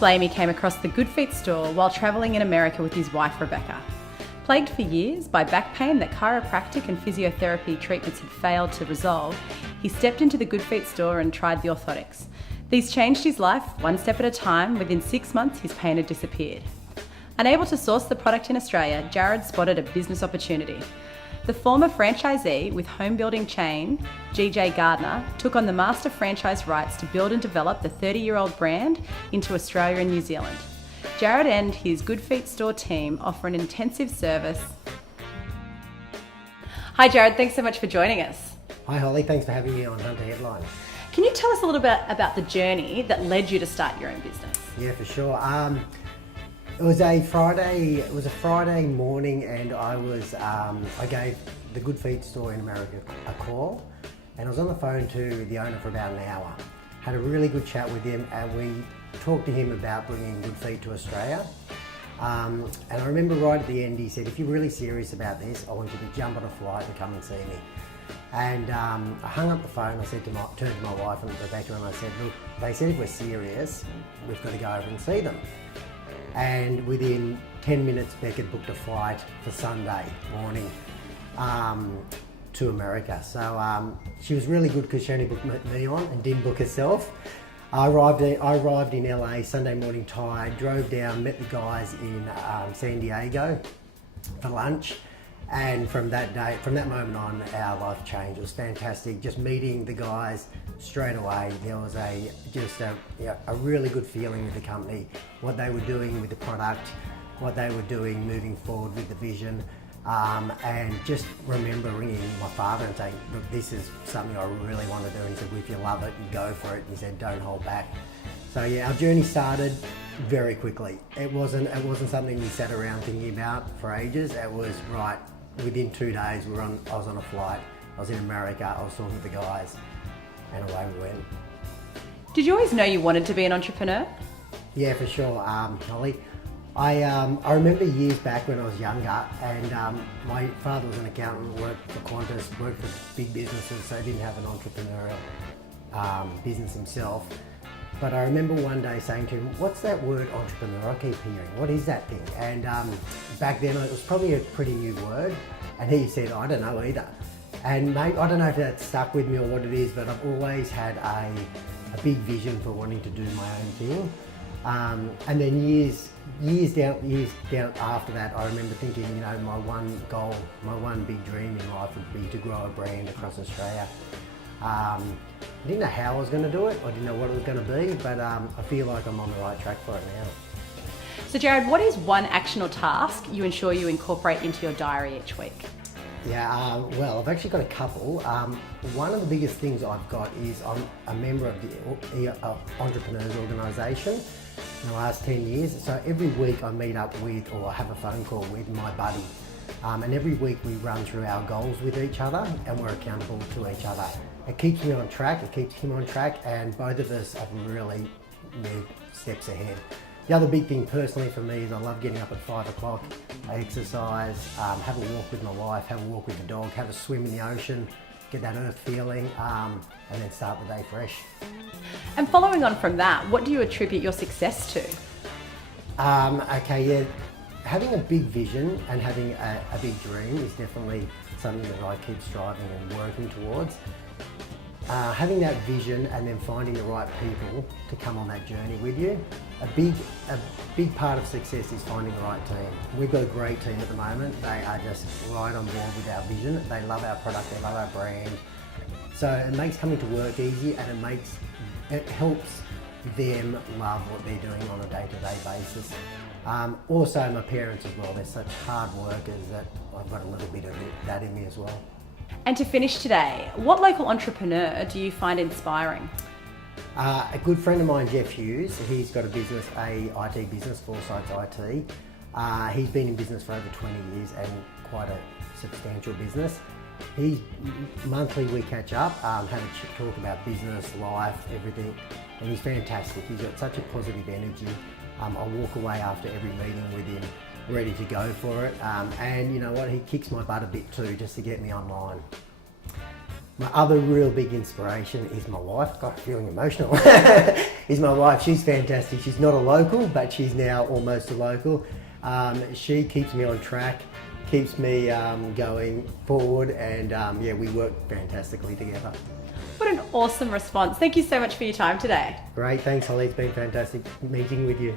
Blamey came across the Good Feet store while travelling in America with his wife Rebecca. Plagued for years by back pain that chiropractic and physiotherapy treatments had failed to resolve, he stepped into the Good Feet store and tried the orthotics. These changed his life one step at a time. Within 6 months, his pain had disappeared. Unable to source the product in Australia, Jarrod spotted a business opportunity. The former franchisee with home building chain, GJ Gardner, took on the master franchise rights to build and develop the 30-year-old brand into Australia and New Zealand. Jarrod and his Good Feet store team offer an intensive service. Hi Jarrod, thanks so much for joining us. Hi Holly, thanks for having me on Hunter Headlines. Can you tell us a little bit about the journey that led you to start your own business? Yeah, for sure. It was a Friday morning, and I gave the Good Feet store in America a call, and I was on the phone to the owner for about an hour. Had a really good chat with him, and we talked to him about bringing Good Feet to Australia. And I remember right at the end, he said, "If you're really serious about this, I want you to jump on a flight and come and see me." And I hung up the phone. I said turned to my wife and Rebecca, and I said, "Look, they said if we're serious, we've got to go over and see them." And within 10 minutes, Beck had booked a flight for Sunday morning to America. So she was really good because she only booked me on and didn't book herself. I arrived in LA Sunday morning tired, drove down, met the guys in San Diego for lunch. And from that moment on, our life changed. It was fantastic. Just meeting the guys straight away. There was a really good feeling with the company, what they were doing with the product, what they were doing moving forward with the vision. And just remember ringing my father and saying, "Look, this is something I really want to do." And he said, "Well, if you love it, you go for it." And he said, "Don't hold back." So yeah, our journey started very quickly. It wasn't something we sat around thinking about for ages. It was right. Within 2 days, I was on a flight. I was in America. I was talking to the guys, and away we went. Did you always know you wanted to be an entrepreneur? Yeah, for sure, Holly. I remember years back when I was younger, and my father was an accountant, worked for Qantas, worked for big businesses, so he didn't have an entrepreneurial business himself. But I remember one day saying to him, "What's that word entrepreneur? I keep hearing. What is that thing?" And back then it was probably a pretty new word, and he said, "I don't know either." And mate, I don't know if that stuck with me or what it is, but I've always had a big vision for wanting to do my own thing. And then years down after that, I remember thinking, my one goal, my one big dream in life would be to grow a brand across Australia. I didn't know how I was going to do it. I didn't know what it was going to be, but I feel like I'm on the right track for it now. So Jarrod, what is one action or task you ensure you incorporate into your diary each week? Yeah, well, I've actually got a couple. One of the biggest things I've got is I'm a member of the Entrepreneurs Organisation in the last 10 years. So every week I meet up with, or have a phone call with my buddy. And every week we run through our goals with each other, and we're accountable to each other. It keeps me on track, it keeps him on track, and both of us have really moved steps ahead. The other big thing personally for me is I love getting up at 5 o'clock, I exercise, have a walk with my wife, have a walk with the dog, have a swim in the ocean, get that earth feeling, and then start the day fresh. And following on from that, what do you attribute your success to? Having a big vision and having a big dream is definitely something that I keep striving and working towards. Having that vision and then finding the right people to come on that journey with you. A big part of success is finding the right team. We've got a great team at the moment. They are just right on board with our vision. They love our product, they love our brand. So it makes coming to work easy, and it helps them love what they're doing on a day-to-day basis. Also my parents as well, they're such hard workers that I've got a little bit of that in me as well. And to finish today, what local entrepreneur do you find inspiring? A good friend of mine, Jeff Hughes, he's got a business, IT business, Foresights IT. He's been in business for over 20 years and quite a substantial business. Monthly we catch up, have a talk about business, life, everything, and he's fantastic. He's got such a positive energy. I walk away after every meeting with him ready to go for it, and you know what, he kicks my butt a bit too, just to get me online. My other real big inspiration is my wife. God, I'm feeling emotional. Is my wife. She's fantastic. She's not a local, but she's now almost a local. She keeps me on track, keeps me going forward, and yeah, we work fantastically together. What an awesome response. Thank you so much for your time today. Great, thanks Holly. It's been fantastic meeting with you.